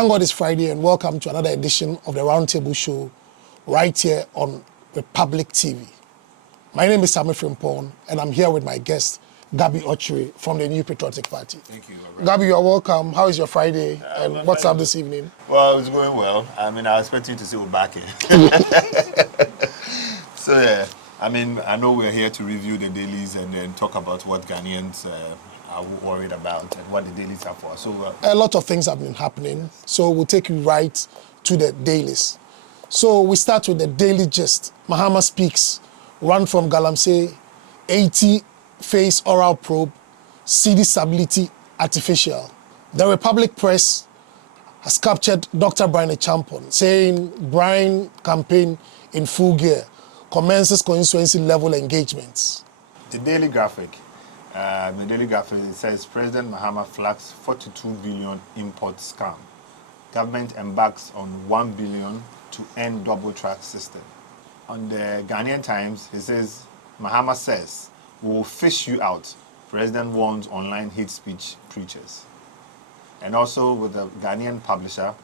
Thank God it's Friday and welcome to another edition of the Roundtable Show right here on Republic TV. My name is Sami Frimpong and I'm here with my guest, Gabi Ochiri from the New Patriotic Party. Thank you. Gabi, you're welcome. How is your Friday and what's up this evening? Well, it's going well. I mean, I expect you to say we're back here. So, yeah, I mean, I know we're here to review the dailies and then talk about what Ghanaians are worried about and what the dailies are for. So, a lot of things have been happening, so we'll take you right to the dailies. So we start with the daily gist. Mahama speaks, run from galamsey, 80 face oral probe, CD stability artificial. The Republic Press has captured Dr. Brian Champon, saying Brian campaign in full gear, commences constituency level engagements. the daily graphic. It says President Mahama flags 42 billion import scam. Government embarks on 1 billion to end double track system. On the Ghanaian Times, it says Mahama says, "We will fish you out." President warns online hate speech preachers. And also with the Ghanaian publisher,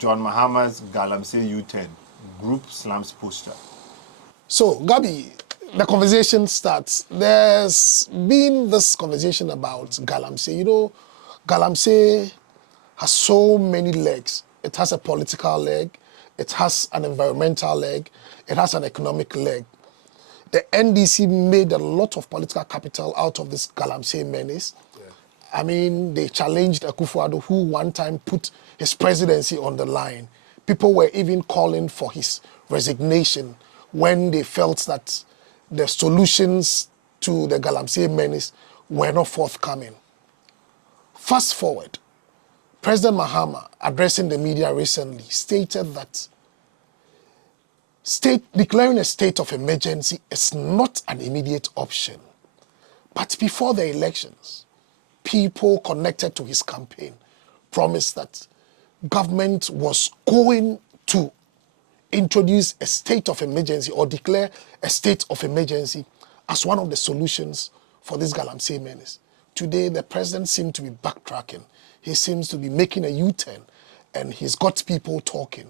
John Mahama's Galamsey U10 group slams poster. So, Gabi, the conversation starts. There's been this conversation about galamsey. You know, galamsey has so many legs. It has a political leg, it has an environmental leg, it has an economic leg. The NDC made a lot of political capital out of this galamsey menace. Yeah. I mean, they challenged Akufo-Addo, who one time put his presidency on the line. People were even calling for his resignation when they felt that the solutions to the galamsey menace were not forthcoming. Fast forward, President Mahama, addressing the media recently, stated that declaring a state of emergency is not an immediate option. But before the elections, people connected to his campaign promised that government was going to introduce a state of emergency or declare a state of emergency as one of the solutions for this galamsey menace. Today, the president seems to be backtracking. He seems to be making a U-turn and he's got people talking.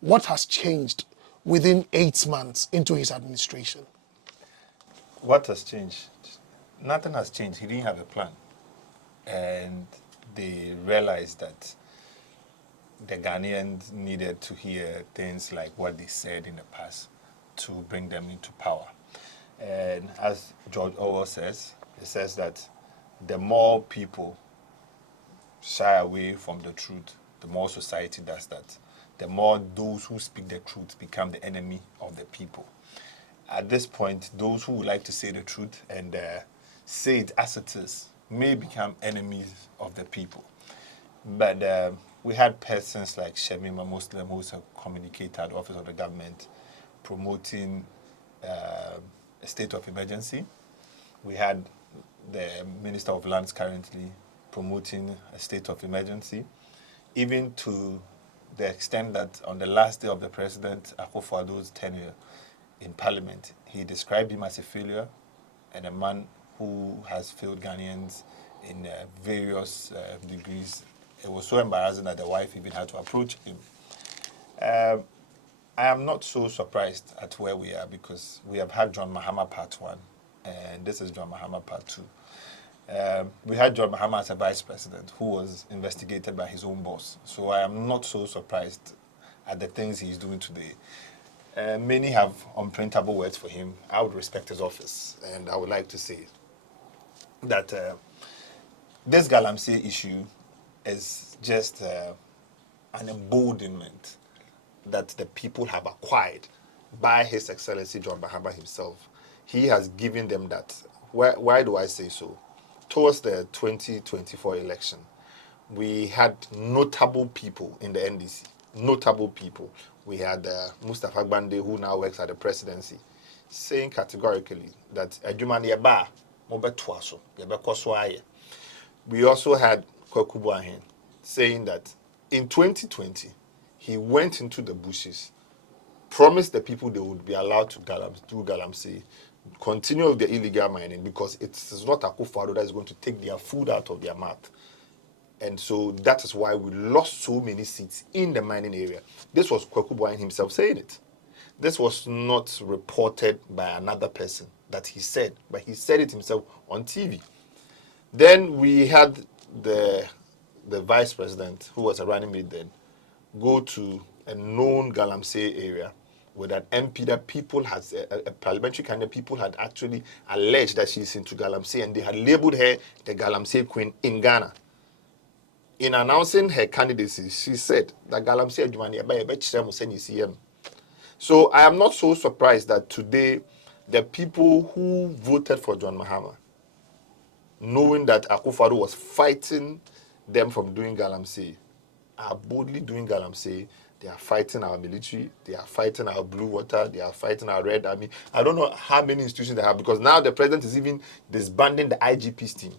What has changed within 8 months into his administration? What has changed? Nothing has changed. He didn't have a plan. And they realized that the Ghanaians needed to hear things like what they said in the past to bring them into power. And as George Orwell says, he says that the more people shy away from the truth, the more society does that. The more those who speak the truth become the enemy of the people. At this point, those who would like to say the truth and say it as it is may become enemies of the people. But we had persons like Shemima Muslim, who's a communicator at the Office of the Government, promoting a state of emergency. We had the Minister of Lands currently promoting a state of emergency, even to the extent that on the last day of the President Akufo-Addo's tenure in Parliament, he described him as a failure and a man who has failed Ghanaians in various degrees. It was so embarrassing that the wife even had to approach him. I am not so surprised at where we are because we have had John Mahama Part 1 and this is John Mahama Part 2. We had John Mahama as a vice president who was investigated by his own boss. So I am not so surprised at the things he's doing today. Many have unprintable words for him. I would respect his office. And I would like to say that this galamsey issue is just an emboldenment that the people have acquired by His Excellency John Mahama himself. He has given them that. Why do I say so? Towards the 2024 election, we had notable people in the NDC. Notable people. We had Mustafa Gbande, who now works at the presidency, saying categorically that we also had Kwaku Boahen saying that in 2020, he went into the bushes, promised the people they would be allowed to do galamsey, continue with the illegal mining because it is not Akufo-Addo that is going to take their food out of their mouth. And so that is why we lost so many seats in the mining area. This was Kwaku Boyan himself saying it. This was not reported by another person that he said, but he said it himself on TV. Then we had the vice president, who was a running mate then, go to a known galamsey area with an MP that people had, a parliamentary candidate, people had actually alleged that she's into galamsey, and they had labeled her the galamsey queen in Ghana. In announcing her candidacy, she said that galamsey adwumani eba ebe kyerɛ mo sɛ ne si yɛ no. So I am not so surprised that today the people who voted for John Mahama, knowing that Akufo-Addo was fighting them from doing galamsey, are boldly doing galamsey. They are fighting our military, they are fighting our blue water, they are fighting our red army. I don't know how many institutions they have, because now the president is even disbanding the IGP's team.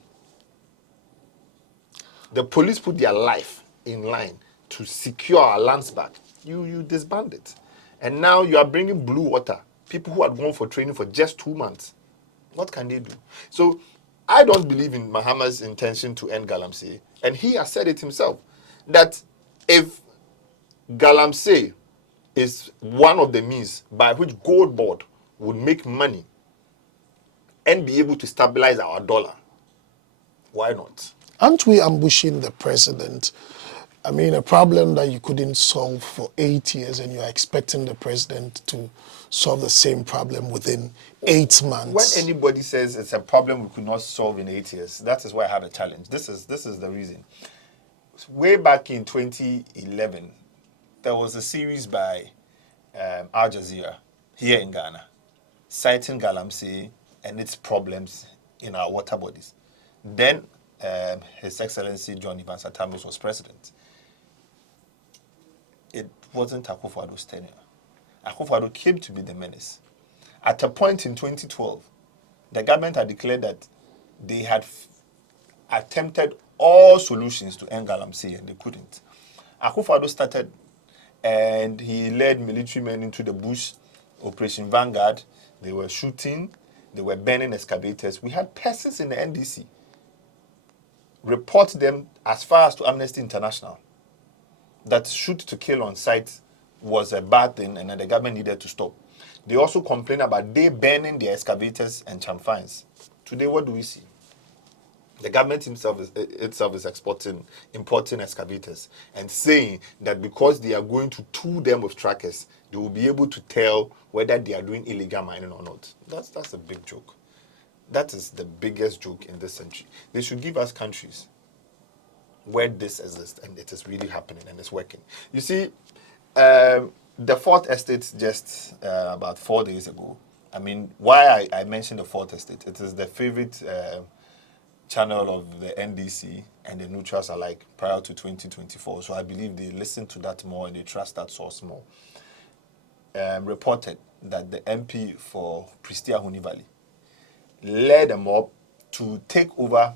The police put their life in line to secure our lands back. You disband it. And now you are bringing blue water, people who had gone for training for just 2 months. What can they do? So I don't believe in Mahama's intention to end galamsey. And he has said it himself, that if galamsey is one of the means by which Gold Board would make money and be able to stabilize our dollar, why not? Aren't we ambushing the president? I mean, a problem that you couldn't solve for 8 years, and you're expecting the president to solve the same problem within 8 months. When anybody says it's a problem we could not solve in 8 years, that is why I have a challenge. This is the reason. Way back in 2011, there was a series by Al Jazeera here in Ghana, citing galamsey and its problems in our water bodies. Then His Excellency John Evans Atamus was president. It wasn't Akufo-Addo's tenure. Akufo-Addo came to be the menace. At a point in 2012, the government had declared that they had attempted all solutions to end galamsey, and they couldn't. Akufo-Addo started, and he led military men into the bush, Operation Vanguard. They were shooting, they were burning excavators. We had persons in the NDC report them as far as to Amnesty International that shoot to kill on sight was a bad thing, and that the government needed to stop. They also complained about they burning their excavators and chamfines. Today, what do we see? The government itself is importing excavators and saying that because they are going to tool them with trackers, they will be able to tell whether they are doing illegal mining or not. That's a big joke. That is the biggest joke in this century. They should give us countries where this exists and it is really happening and it's working. You see, the Fourth Estate just about 4 days ago. I mean, why I mentioned the Fourth Estate? It is the favorite channel of the NDC and the neutrals alike prior to 2024. So I believe they listen to that more and they trust that source more. Reported that the MP for Pristia Huni Valley led a mob to take over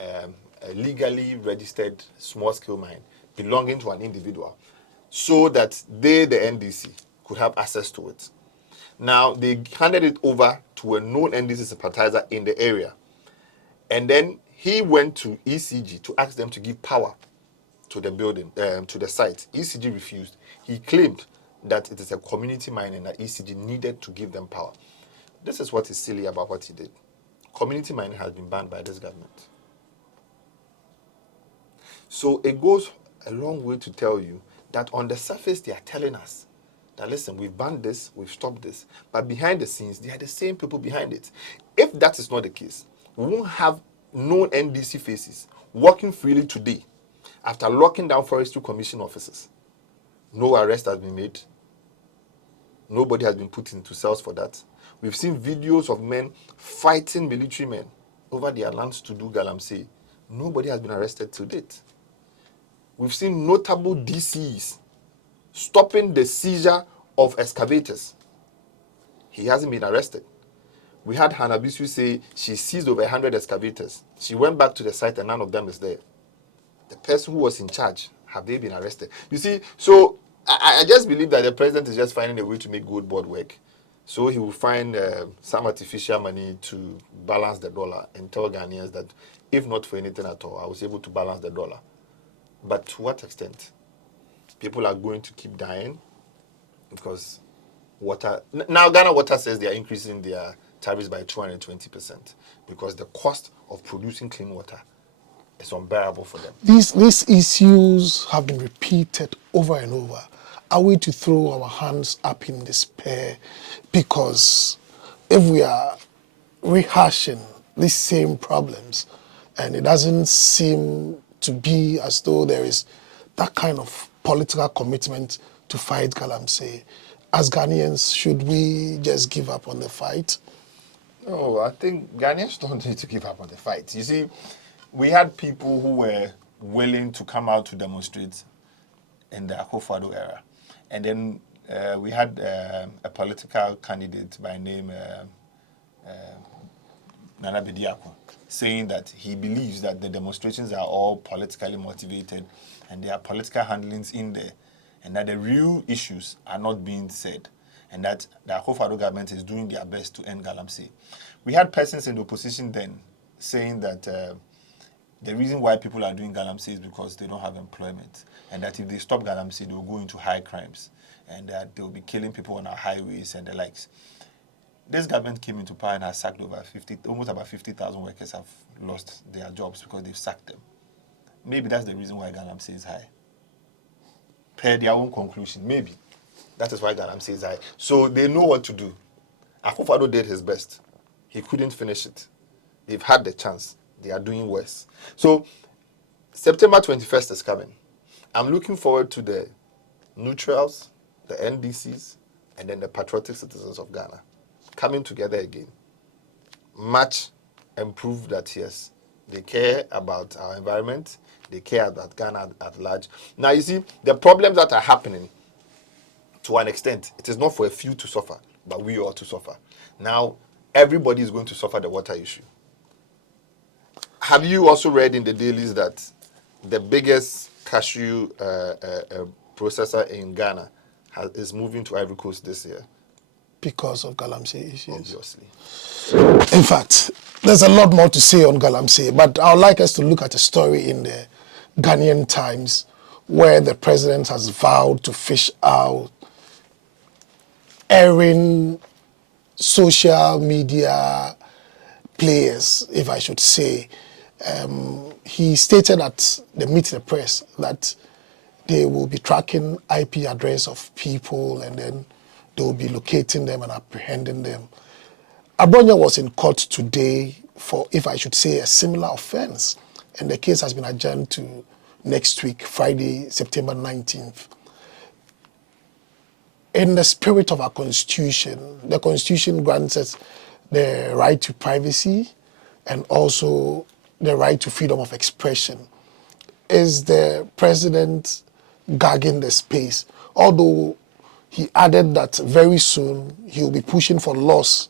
a legally registered small-scale mine belonging to an individual so that they, the NDC, could have access to it. Now, they handed it over to a known NDC sympathizer in the area. And then he went to ECG to ask them to give power to the building, to the site. ECG refused. He claimed that it is a community mine and that ECG needed to give them power. This is what is silly about what he did. Community mining has been banned by this government. So it goes a long way to tell you that on the surface they are telling us that, listen, we've banned this, we've stopped this. But behind the scenes, they are the same people behind it. If that is not the case, we won't have known NDC faces working freely today after locking down Forestry Commission offices. No arrest has been made. Nobody has been put into cells for that. We've seen videos of men fighting military men over their lands to do galamsey. Nobody has been arrested to date. We've seen notable DCs stopping the seizure of excavators. He hasn't been arrested. We had Hannah Bisu say she seized over 100 excavators. She went back to the site and none of them is there. The person who was in charge, have they been arrested? You see, so I just believe that the president is just finding a way to make Gold Board work. So he will find some artificial money to balance the dollar and tell Ghanaians that if not for anything at all, I was able to balance the dollar. But to what extent? People are going to keep dying because water. Now, Ghana Water says they are increasing their tariffs by 220% because the cost of producing clean water is unbearable for them. These issues have been repeated over and over. Are we to throw our hands up in despair? Because if we are rehashing these same problems and it doesn't seem to be as though there is that kind of political commitment to fight galamsey, as Ghanaians, should we just give up on the fight? Oh, I think Ghanaians don't need to give up on the fight. You see, we had people who were willing to come out to demonstrate in the Akufo-Addo era. And then we had a political candidate by name Nana Bediako saying that he believes that the demonstrations are all politically motivated and there are political handlings in there and that the real issues are not being said and that the Akufo-Addo government is doing their best to end galamsey. We had persons in the opposition then saying that the reason why people are doing galamsey is because they don't have employment and that if they stop galamsey, they will go into high crimes and that they will be killing people on our highways and the likes. This government came into power and has sacked almost about 50,000 workers have lost their jobs because they've sacked them. Maybe that's the reason why galamsey is high. Per their own conclusion, maybe. That is why galamsey is high. So they know what to do. Akufo-Addo did his best. He couldn't finish it. They've had the chance. They are doing worse. So September 21st is coming. I'm looking forward to the neutrals, the NDCs, and then the patriotic citizens of Ghana coming together again. Match and prove that, yes, they care about our environment, they care about Ghana at large. Now, you see, the problems that are happening, to an extent, it is not for a few to suffer, but we all to suffer. Now, everybody is going to suffer the water issue. Have you also read in the dailies that the biggest cashew processor in Ghana is moving to Ivory Coast this year? Because of galamsey issues. Obviously. In fact, there's a lot more to say on galamsey, but I would like us to look at a story in the Ghanaian Times where the president has vowed to fish out erring social media players, if I should say. He stated at the Meet the Press that they will be tracking IP address of people and then they will be locating them and apprehending them. Abonya was in court today for, if I should say, a similar offense. And the case has been adjourned to next week, Friday, September 19th. In the spirit of our Constitution, the Constitution grants us the right to privacy and also the right to freedom of expression. Is the president gagging the space? Although he added that very soon he will be pushing for laws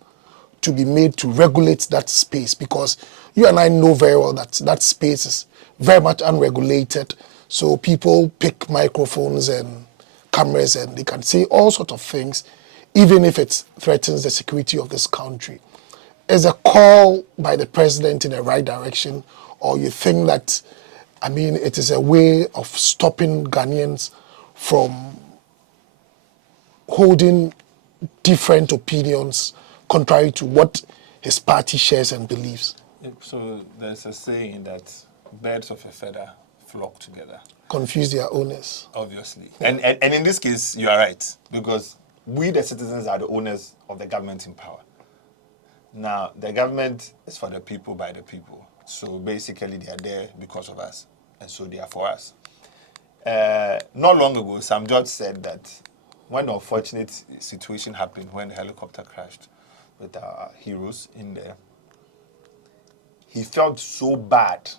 to be made to regulate that space, because you and I know very well that that space is very much unregulated. So people pick microphones and cameras and they can say all sorts of things, even if it threatens the security of this country. Is a call by the president in the right direction, or you think that, I mean, it is a way of stopping Ghanaians from holding different opinions contrary to what his party shares and believes? So there's a saying that birds of a feather flock together. Confuse their owners. Obviously. And in this case, you are right, because we, the citizens, are the owners of the government in power. Now, the government is for the people, by the people. So basically, they are there because of us, and so they are for us. Not long ago, Sam George said that when the unfortunate situation happened, when the helicopter crashed with our heroes in there, he felt so bad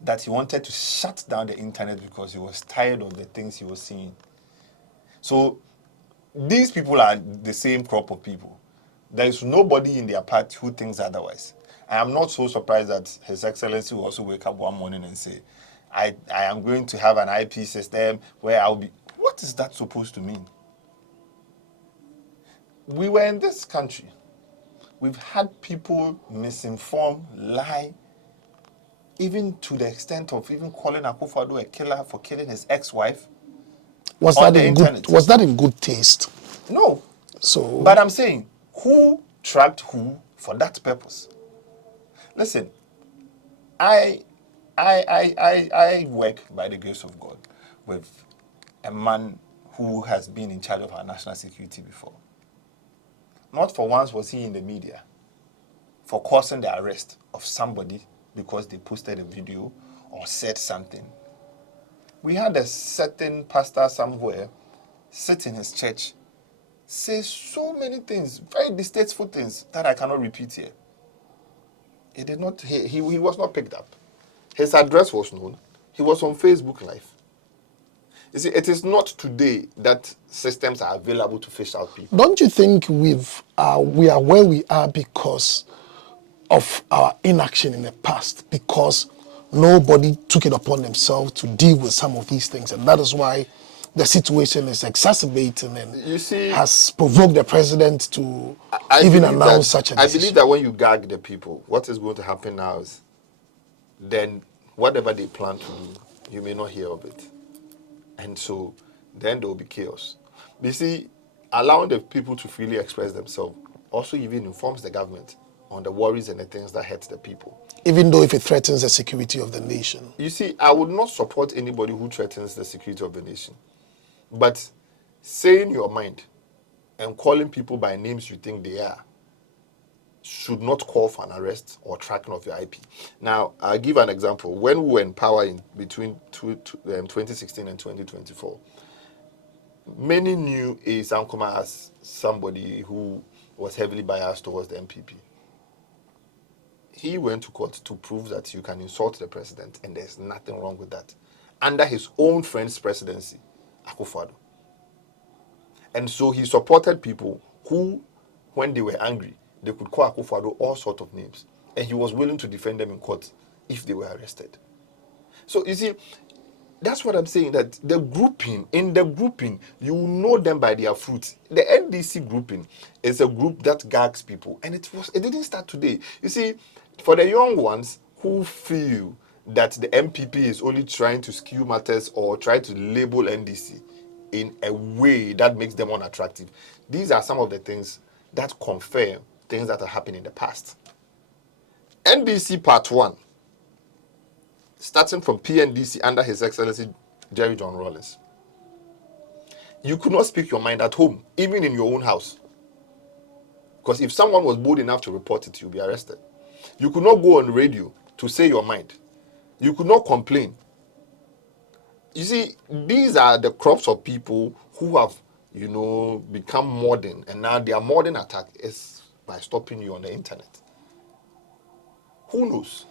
that he wanted to shut down the internet because he was tired of the things he was seeing. So these people are the same crop of people. There is nobody in their party who thinks otherwise. I am not so surprised that His Excellency will also wake up one morning and say, I am going to have an IP system where I'll be... What is that supposed to mean? we were in this country. We've had people misinform, lie, even to the extent of even calling Akufo-Addo a killer for killing his ex-wife. Was On that the in internet. good? Was that in good taste? No. So, But I'm saying, who tracked who for that purpose? Listen, I work by the grace of God with a man who has been in charge of our national security before. Not for once was he in the media for causing the arrest of somebody because they posted a video or said something. We had a certain pastor somewhere sit in his church, say so many things, very distasteful things that I cannot repeat here. He did not. He was not picked up. His address was known. He was on Facebook Live. You see, it is not today that systems are available to fish out people. don't you think we are where we are because of our inaction in the past? Because nobody took it upon themselves to deal with some of these things, and that is why the situation is exacerbating and You see, has provoked the president to I even believe announce that, such a I decision. believe that when you gag the people, what is going to happen now is then whatever they plan to do, you may not hear of it. And so then there will be chaos. You see, allowing the people to freely express themselves also even informs the government on the worries and the things that hurt the people. Even though if it threatens the security of the nation. You see, I would not support anybody who threatens the security of the nation. But saying your mind and calling people by names you think they are should not call for an arrest or tracking of your IP. Now, I'll give an example. When we were in power in between 2016 and 2024, many knew A. Sankoma as somebody who was heavily biased towards the MPP. He went to court to prove that you can insult the president, and there's nothing wrong with that. Under his own friend's presidency, Akufo-Addo. And so he supported people who, when they were angry, they could call Akufo-Addo all sorts of names. And he was willing to defend them in court if they were arrested. So you see, that's what I'm saying, that in the grouping, you know them by their fruits. The NDC grouping is a group that gags people. And it didn't start today. You see, for the young ones who feel that the MPP is only trying to skew matters or try to label NDC in a way that makes them unattractive, these are some of the things that confirm things that have happened in the past. NDC Part 1, starting from PNDC under His Excellency Jerry John Rawlings. You could not speak your mind at home, even in your own house. Because if someone was bold enough to report it, you'll be arrested. You could not go on radio to say your mind. You could not complain. You see, these are the crops of people who have, become modern. And now their modern attack is by stopping you on the internet. Who knows?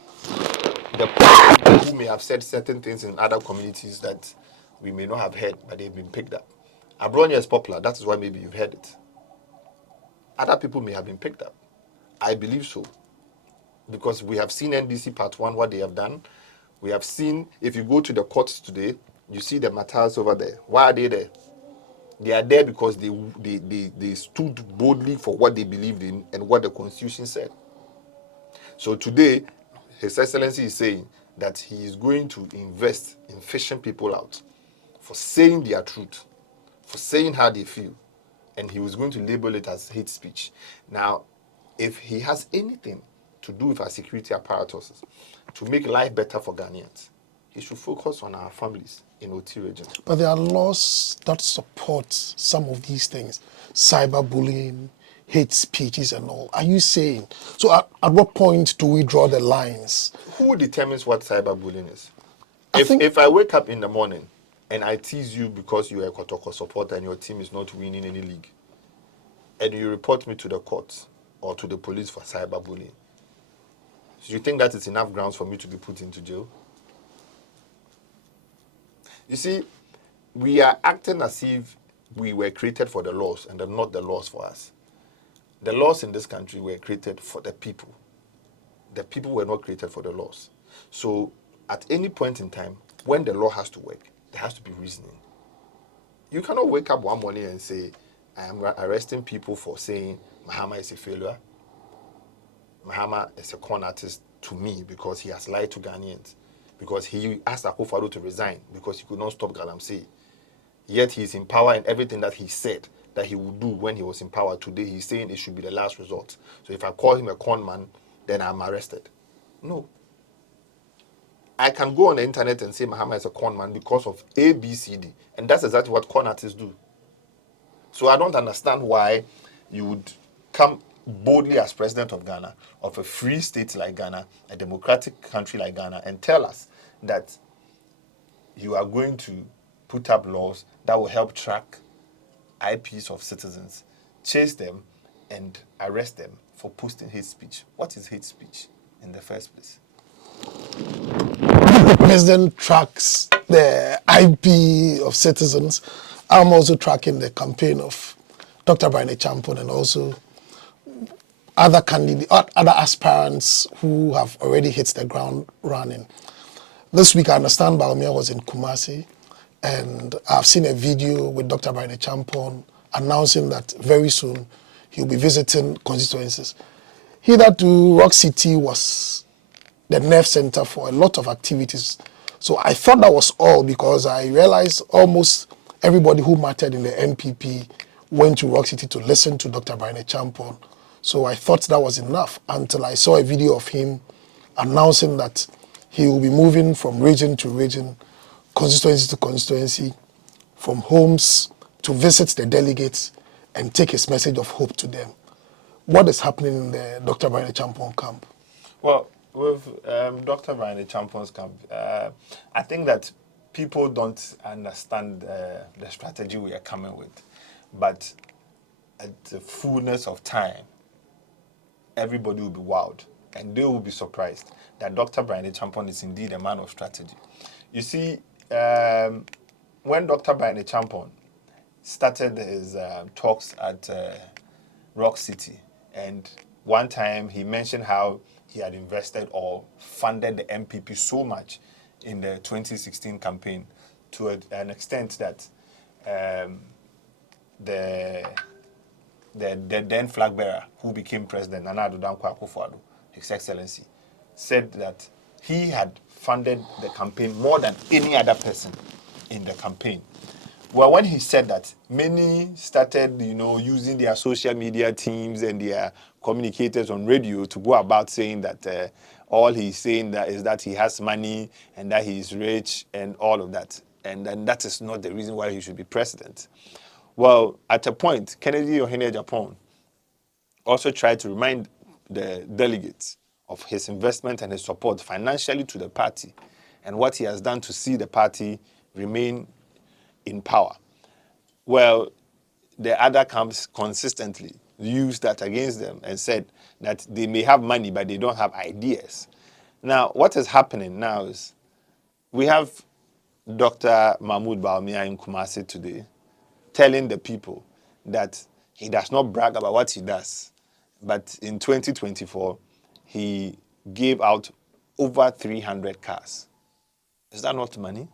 The people who may have said certain things in other communities that we may not have heard, but they've been picked up. Abronia is popular. That is why maybe you've heard it. Other people may have been picked up. I believe so. Because we have seen NDC Part 1, what they have done. We have seen, if you go to the courts today, you see the matters over there. Why are they there? They are there because they stood boldly for what they believed in and what the Constitution said. So today, His Excellency is saying that he is going to invest in fishing people out for saying their truth, for saying how they feel, and he was going to label it as hate speech. Now, if he has anything to do with our security apparatuses to make life better for Ghanaians, he should focus on our families in OT region. But there are laws that support some of these things, cyberbullying, hate speeches and all. Are you saying, so at what point do we draw the lines? Who determines what cyberbullying is? I think If I wake up in the morning and I tease you because you are a Kotoko supporter and your team is not winning any league, and you report me to the court or to the police for cyberbullying, so you think that is enough grounds for me to be put into jail? You see, we are acting as if we were created for the laws and not the laws for us. The laws in this country were created for the people. The people were not created for the laws. So at any point in time, when the law has to work, there has to be reasoning. You cannot wake up one morning and say, I am arresting people for saying Mahama is a failure. Mahama is a con artist to me because he has lied to Ghanaians. Because he asked Akufo-Addo to resign because he could not stop galamsey. Yet he is in power, and everything that he said that he would do when he was in power today, he's saying it should be the last resort. So if I call him a con man, then I'm arrested. No. I can go on the internet and say Mahama is a con man because of A, B, C, D. And that's exactly what con artists do. So I don't understand why you would come boldly as president of Ghana, of a free state like Ghana, a democratic country like Ghana, and tell us that you are going to put up laws that will help track IPs of citizens, chase them, and arrest them for posting hate speech. What is hate speech in the first place? The president tracks the IP of citizens. I'm also tracking the campaign of Dr. Brian Champon and also other candidates, other aspirants who have already hit the ground running. This week, I understand Baumia was in Kumasi, and I've seen a video with Dr. Brian Champon announcing that very soon he'll be visiting constituencies. Hitherto, Rock City was the nerve center for a lot of activities. So I thought that was all because I realized almost everybody who mattered in the NPP went to Rock City to listen to Dr. Brian Champon. So I thought that was enough until I saw a video of him announcing that he will be moving from region to region, constituency to constituency, from homes to visit the delegates and take his message of hope to them. What is happening in the Dr. Brian Champon camp? Well, with Dr. Brian Champon's camp, I think that people don't understand the strategy we are coming with. But at the fullness of time, everybody will be wowed and they will be surprised that Dr. Brian Champon is indeed a man of strategy. You see, when Dr. Brian Champon started his talks at Rock City, and one time he mentioned how he had invested or funded the MPP so much in the 2016 campaign to an extent that the then flag bearer who became president, Nana Addo Dankwa Akufo-Addo, His Excellency, said that he had funded the campaign more than any other person in the campaign. Well, when he said that, many started, using their social media teams and their communicators on radio to go about saying that all he's saying that is that he has money and that he is rich and all of that. And then that is not the reason why he should be president. Well, at a point, Kennedy Ohene Japan also tried to remind the delegates of his investment and his support financially to the party and what he has done to see the party remain in power. Well, the other camps consistently used that against them and said that they may have money, but they don't have ideas. Now, what is happening now is we have Dr. Mahmoud Bawumia in Kumasi today telling the people that he does not brag about what he does, but in 2024, he gave out over 300 cars. Is that not money?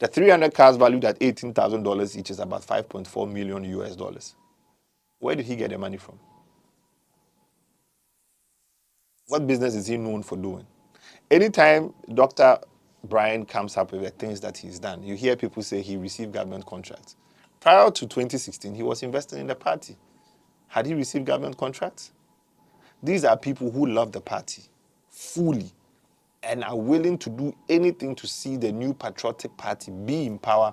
The 300 cars valued at $18,000 each is about 5.4 million US dollars. Where did he get the money from? What business is he known for doing? Anytime Dr. Brian comes up with the things that he's done, you hear people say he received government contracts. Prior to 2016, he was investing in the party. Had he received government contracts? These are people who love the party fully and are willing to do anything to see the new patriotic party be in power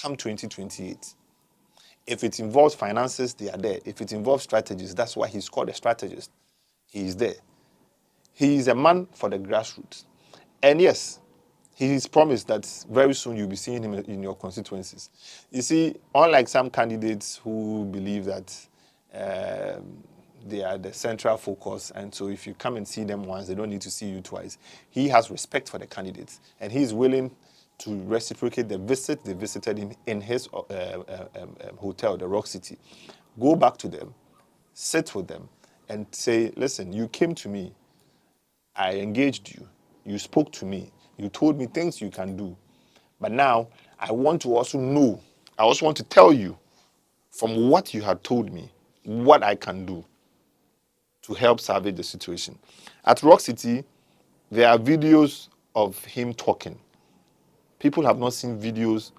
come 2028. If it involves finances, they are there. If it involves strategies, that's why he's called a strategist. He is there. He is a man for the grassroots. And yes, he is promised that very soon you'll be seeing him in your constituencies. You see, unlike some candidates who believe that they are the central focus, and so if you come and see them once, they don't need to see you twice. He has respect for the candidates, and he is willing to reciprocate the visit they visited him in his hotel, the Rock City. Go back to them, sit with them, and say, listen, you came to me, I engaged you, you spoke to me, you told me things you can do, but now I want to also know, I also want to tell you from what you had told me, what I can do to help salvage the situation. At Rock City, there are videos of him talking. People have not seen videos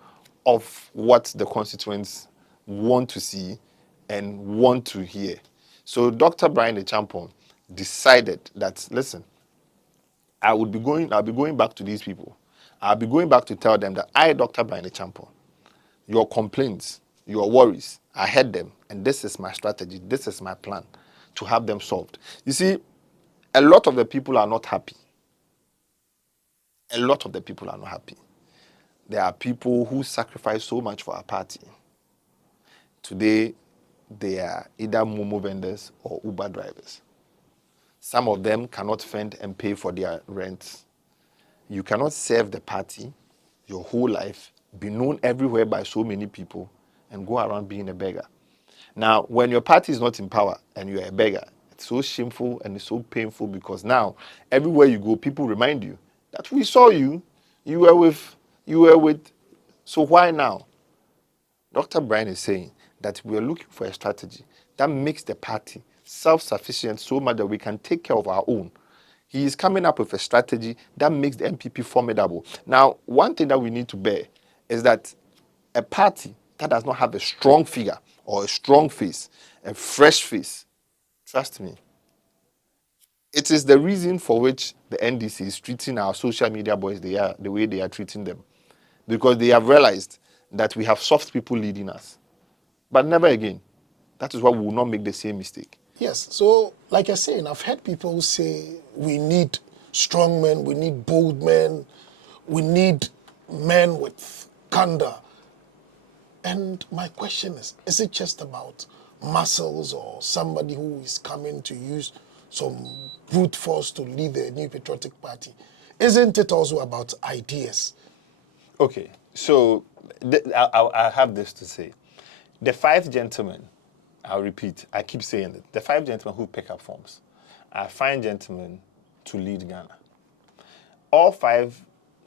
of what the constituents want to see and want to hear. So Dr. Brian Echampon decided that, listen, I'll be going back to these people. I'll be going back to tell them that I, Dr. Brian Echampon, your complaints, your worries, I heard them, and this is my strategy, this is my plan to have them solved. You see, a lot of the people are not happy. A lot of the people are not happy. There are people who sacrifice so much for our party. Today, they are either Momo vendors or Uber drivers. Some of them cannot fend and pay for their rent. You cannot serve the party your whole life, be known everywhere by so many people, and go around being a beggar. Now, when your party is not in power and you're a beggar, it's so shameful and it's so painful, because now everywhere you go, people remind you that we saw you, you were with, so why now? Dr. Brian is saying that we are looking for a strategy that makes the party self-sufficient so much that we can take care of our own. He is coming up with a strategy that makes the MPP formidable. Now, one thing that we need to bear is that a party that does not have a strong figure or a strong face, a fresh face, trust me, it is the reason for which the NDC is treating our social media boys the way they are treating them. Because they have realized that we have soft people leading us. But never again. That is why we will not make the same mistake. Yes, so like I say, I've heard people say we need strong men, we need bold men, we need men with candor. And my question is it just about muscles or somebody who is coming to use some brute force to lead the New Patriotic Party? Isn't it also about ideas? Okay, so I have this to say. The five gentlemen, I'll repeat, I keep saying it, the five gentlemen who pick up forms are fine gentlemen to lead Ghana. All five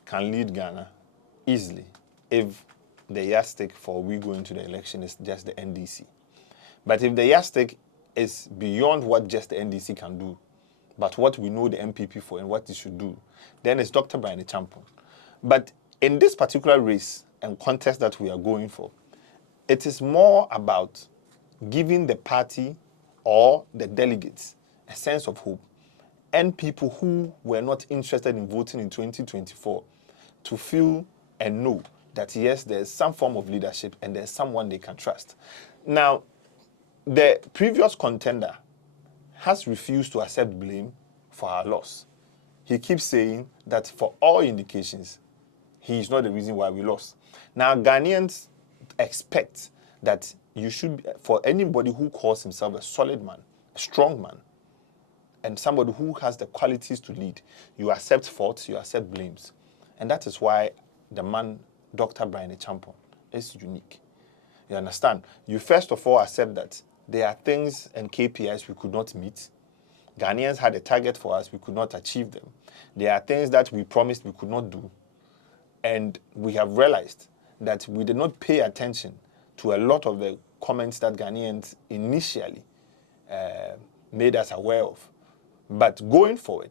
can lead Ghana easily if the yardstick for we going to the election is just the NDC. But if the yardstick is beyond what just the NDC can do, but what we know the MPP for and what it should do, then it's Dr. Brian Echampon. But in this particular race and contest that we are going for, it is more about giving the party or the delegates a sense of hope, and people who were not interested in voting in 2024 to feel and know that yes, there's some form of leadership and there's someone they can trust. Now, the previous contender has refused to accept blame for our loss. He keeps saying that for all indications, he is not the reason why we lost. Now, Ghanaians expect that you should, for anybody who calls himself a solid man, a strong man, and somebody who has the qualities to lead, you accept faults, you accept blames. And that is why the man, Dr. Brian Echampon, is unique. You understand? You first of all accept that there are things and KPIs we could not meet. Ghanaians had a target for us, we could not achieve them. There are things that we promised we could not do. And we have realized that we did not pay attention to a lot of the comments that Ghanaians initially made us aware of. But going forward,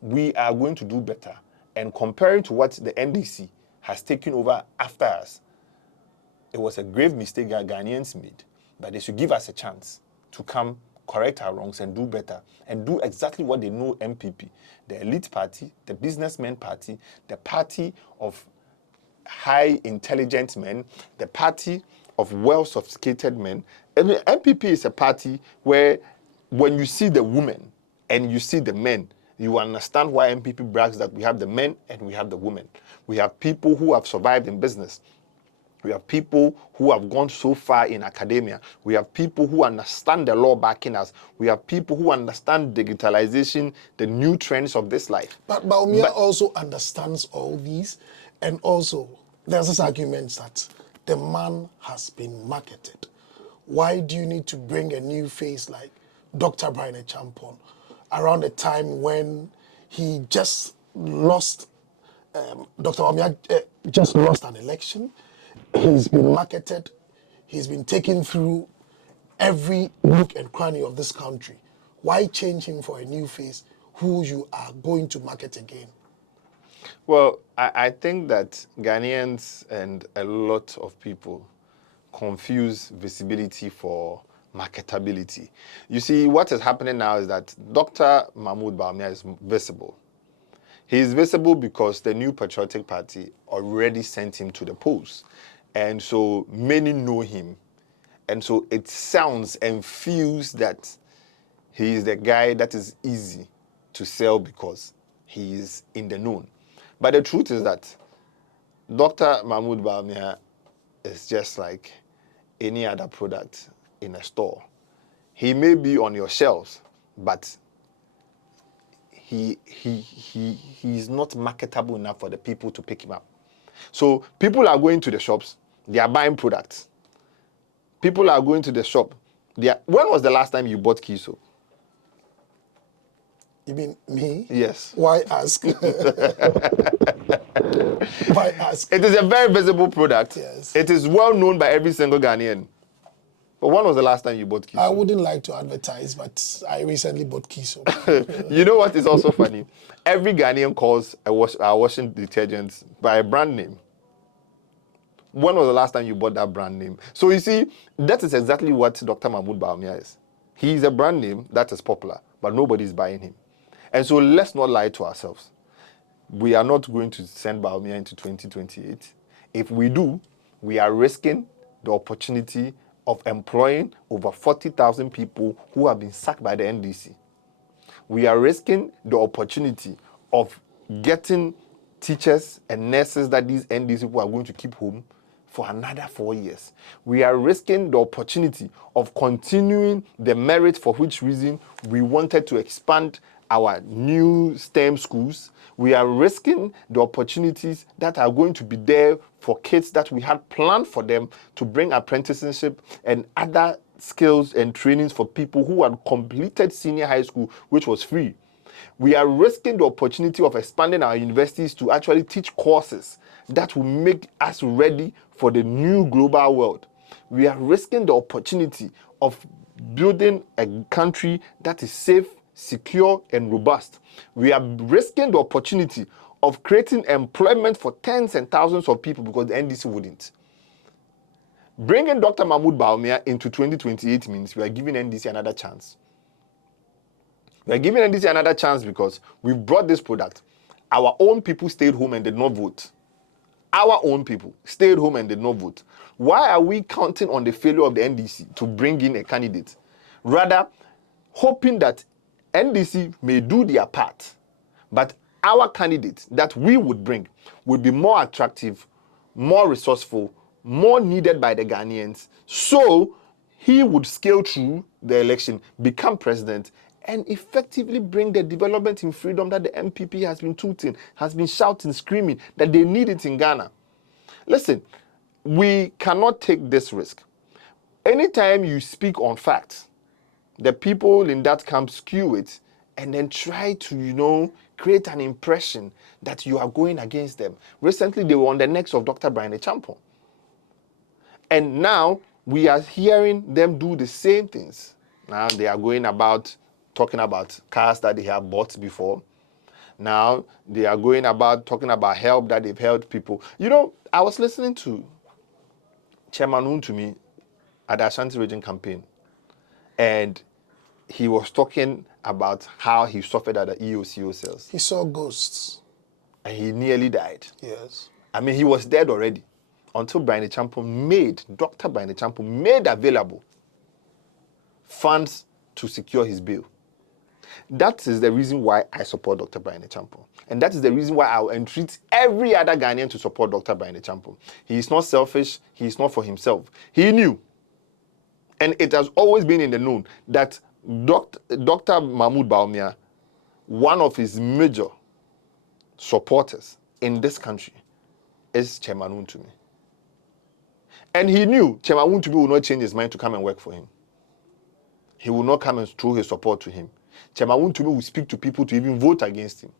we are going to do better. And comparing to what the NDC has taken over after us, it was a grave mistake that Ghanaians made. But they should give us a chance to come correct our wrongs and do better and do exactly what they know MPP, the elite party, the businessmen party, the party of high intelligent men, the party of well sophisticated men. And the MPP is a party where when you see the women and you see the men, you understand why MPP brags that we have the men and we have the women. We have people who have survived in business. We have people who have gone so far in academia. We have people who understand the law backing us. We have people who understand digitalization, the new trends of this life. But Baumia also understands all these. And also, there's this argument that the man has been marketed. Why do you need to bring a new face like Dr. Brian Echampon around a time when he just lost, Dr. Omia just lost an election? He's been marketed. He's been taken through every nook and cranny of this country. Why change him for a new face who you are going to market again? Well, I think that Ghanaians and a lot of people confuse visibility for marketability. You see, what is happening now is that Dr. Mahmoud Bawumia is visible. He is visible because the New Patriotic Party already sent him to the polls. And so many know him. And so it sounds and feels that he is the guy that is easy to sell because he is in the known. But the truth is that Dr. Mahmoud Bawumia is just like any other product in a store. He may be on your shelves, but he's not marketable enough for the people to pick him up. So people are going to the shops, they are buying products. People are going to the shop. When was the last time you bought key soap? You mean me? Yes. Why ask? Why ask? It is a very visible product. Yes. It is well known by every single Ghanaian. But when was the last time you bought key soap? I wouldn't like to advertise, but I recently bought key soap. You know what is also funny? Every Ghanaian calls our washing detergents by a brand name. When was the last time you bought that brand name? So you see, that is exactly what Dr. Mahmoud Bawumia is. He is a brand name that is popular, but nobody is buying him. And so let's not lie to ourselves. We are not going to send Bawumia into 2028. If we do, we are risking the opportunity of employing over 40,000 people who have been sacked by the NDC. We are risking the opportunity of getting teachers and nurses that these NDC people are going to keep home for another 4 years. We are risking the opportunity of continuing the merit for which reason we wanted to expand our new STEM schools. We are risking the opportunities that are going to be there for kids that we had planned for them to bring apprenticeship and other skills and trainings for people who had completed senior high school, which was free. We are risking the opportunity of expanding our universities to actually teach courses that will make us ready for the new global world. We are risking the opportunity of building a country that is safe, secure, and robust. We are risking the opportunity of creating employment for tens and thousands of people because the NDC wouldn't. Bringing Dr. Mahmoud Bawumia into 2028 means we are giving NDC another chance. We are giving NDC another chance because we brought this product. Our own people stayed home and did not vote. Our own people stayed home and did not vote. Why are we counting on the failure of the NDC to bring in a candidate? Rather, hoping that NDC may do their part, but our candidate that we would bring would be more attractive, more resourceful, more needed by the Ghanaians, so he would scale through the election, become president, and effectively bring the development in freedom that the MPP has been tooting, has been shouting, screaming that they need it in Ghana. Listen, we cannot take this risk. Anytime you speak on facts, the people in that camp skew it and then try to, create an impression that you are going against them. Recently, they were on the necks of Dr. Brian Champon. And now we are hearing them do the same things. Now they are going about talking about cars that they have bought before. Now they are going about talking about help that they've helped people. I was listening to Chairman Untumi at the Ashanti Region campaign, and he was talking about how he suffered at the EOCO cells. He saw ghosts. And he nearly died. Yes. I mean, he was dead already until Dr. Brian Champon made available funds to secure his bail. That is the reason why I support Dr. Brian Champon. And that is the reason why I will entreat every other Ghanaian to support Dr. Brian Champon. He is not selfish. He is not for himself. He knew, and it has always been in the known, that Dr. Mahmoud Bawumia, one of his major supporters in this country, is Chairman Untumi. And he knew Chairman Untumi will not change his mind to come and work for him. He will not come and throw his support to him. Chairman Untumi will speak to people to even vote against him.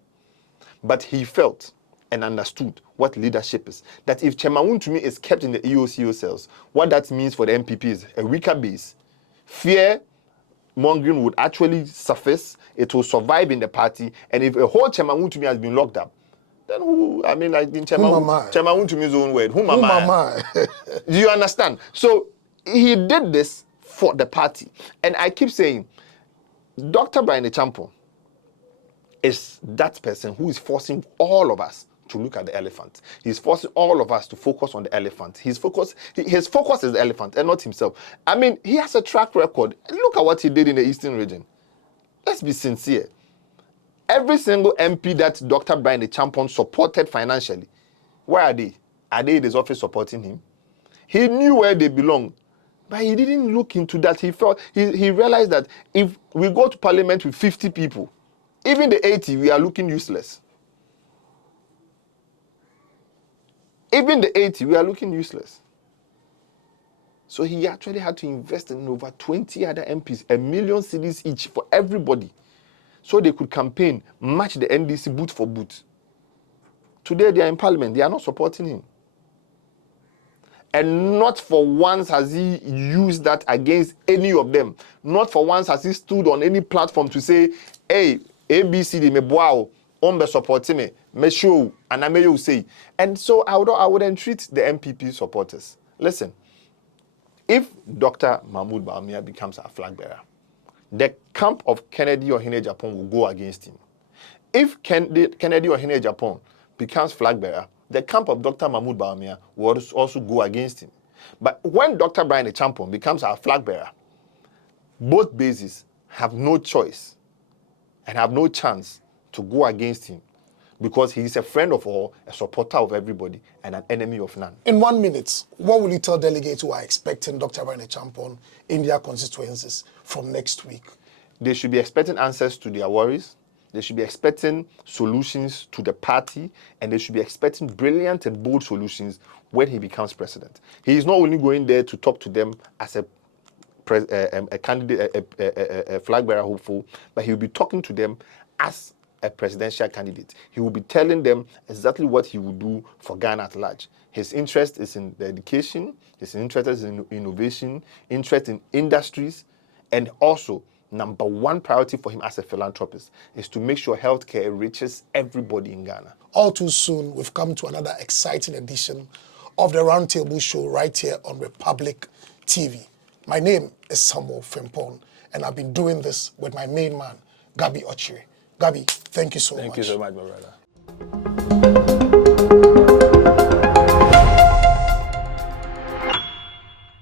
But he felt and understood what leadership is. That if Chairman Wontumi is kept in the EOCO cells, what that means for the MPP is a weaker base. Fear mongering would actually surface, it will survive in the party, and if a whole Chairman Wontumi has been locked up, then who, I mean, like in Chairman Wontumi's own word, whom am I? Do you understand? So he did this for the party. And I keep saying, Dr. Brian Champon is that person who is forcing all of us to look at the elephant. He's forcing all of us to focus on the elephant. His focus is the elephant and not himself. I mean, he has a track record. Look at what he did in the Eastern region. Let's be sincere. Every single MP that Dr. Brian Champon supported financially, where are they? Are they in his office supporting him? He knew where they belong, but he didn't look into that. He realized that if we go to parliament with 50 people, even the 80, we are looking useless. Even the 80, we are looking useless. So he actually had to invest in over 20 other MPs, 1 million cedis each for everybody, so they could campaign, match the NDC boot for boot. Today they are in parliament, they are not supporting him. And not for once has he used that against any of them. Not for once has he stood on any platform to say, hey, ABCD, me boao, ombe supporting me, me show, and I may you say. And so I would entreat the MPP supporters. Listen, if Dr. Mahmoud Bawumia becomes a flag bearer, the camp of Kennedy Ohene Japan will go against him. If Kennedy Ohene Japan becomes flag bearer, the camp of Dr. Mahmoud Bawumia will also go against him. But when Dr. Brian Champon becomes our flag bearer, both bases have no choice and have no chance to go against him, because he is a friend of all, a supporter of everybody, and an enemy of none. In 1 minute, what will you tell delegates who are expecting Dr. Brian Champon in their constituencies from next week? They should be expecting answers to their worries. They should be expecting solutions to the party, and they should be expecting brilliant and bold solutions when he becomes president. He is not only going there to talk to them as a candidate, a flag bearer hopeful, but he will be talking to them as a presidential candidate. He will be telling them exactly what he will do for Ghana at large. His interest is in the education, his interest is in innovation, interest in industries, and also number one priority for him as a philanthropist is to make sure healthcare reaches everybody in Ghana. All too soon, we've come to another exciting edition of the Roundtable Show right here on Republic TV. My name is Samuel Frimpong, and I've been doing this with my main man, Gabi Ochire. Gabi, thank you so much. Thank you so much, my brother.